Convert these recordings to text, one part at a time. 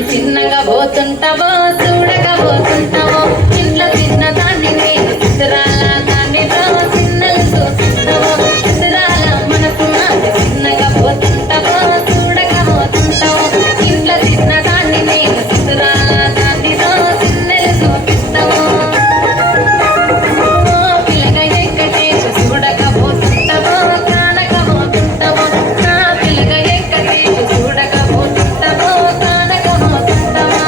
అది చిన్నగా పోతుంటావో చూడకపోతుంటావో ఇంట్లో చిన్న దాన్ని నేను చిత్రాల దాన్ని చిన్నలు చూస్తుంటావో చిత్రాల మనసు అది చిన్నగా పోతుంటావో చూడకపోతుంటావో ఇంట్లో చిన్న దాన్ని నేను చిత్రాల దాన్ని చిన్నలు చూపిస్తావో పిల్లగా ఎక్కటేసి చూడకపోతుంటావో కానకపోతుంటావో నా పిల్లగా ఎక్కటేసి చూడకపోతుంటావో కానకపోతుంటావో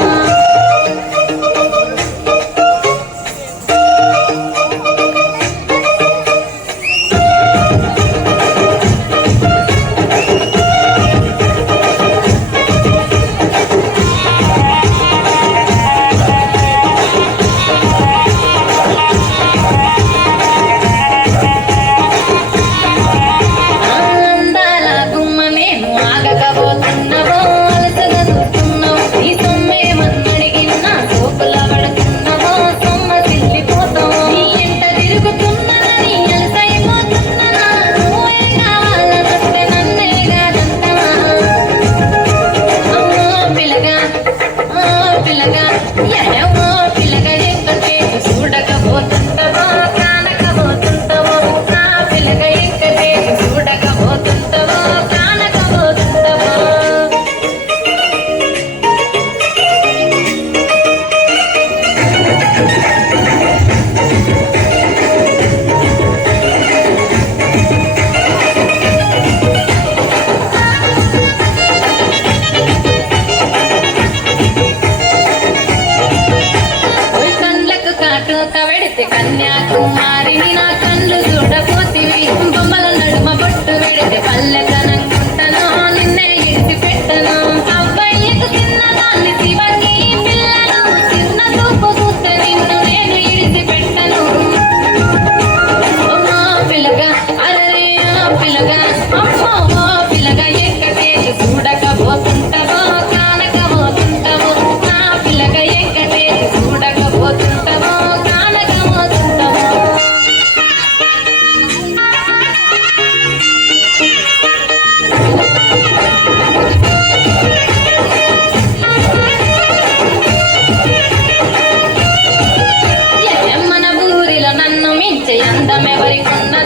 అందాల గుమ్మ నేను ఆగకపోతున్నావో అలసగా చూస్తున్నావు ఈ సొమ్మే మన్నడిగిన సోకుల పడుతున్నావో సొమ్మ తిల్లిపోతావు నీ ఎంట తిరుగుతున్నానని అలసైపోతున్నానా నువ్వే కావాలనొస్తే నన్నే కాదంటావా పిల్లగా పిల్లగా ఎడవో పిల్లగా ఎక్కటేసి చూడకపోతుంటావో కానకపోతుంటావో నా పిల్లగా ఎక్కటేసి చూడకపోతుంటావో కానకపోతుంటావో ఓయ్ కండ్లకు కాటుక పెడితే కన్యాకుమారిని నా కళ్ళు చూడపోతివి బొమ్మల నడుమ బొట్టు పెడితే పల్లెకనంకుంటాను నిన్నే ఇడిసి పెట్టను అబ్బాయికు చిన్నదాన్ని శివకి పిల్లను చిన్న చూపు చూస్తే నిన్ను నేను ఇడిసి పెట్టను అమ్మో పిల్లగా అరే పిల్లగా అమ్మో పిల్లగా ఎక్కటేసి చూడకపోతుంటావో కానకపోతుంటావో నా పిల్లగా ఎక్కటేసి చూడకపోతుంటావో కానకపోతుంటావో మన ఊరిలో నన్ను మించే అందం ఎవరికున్నదో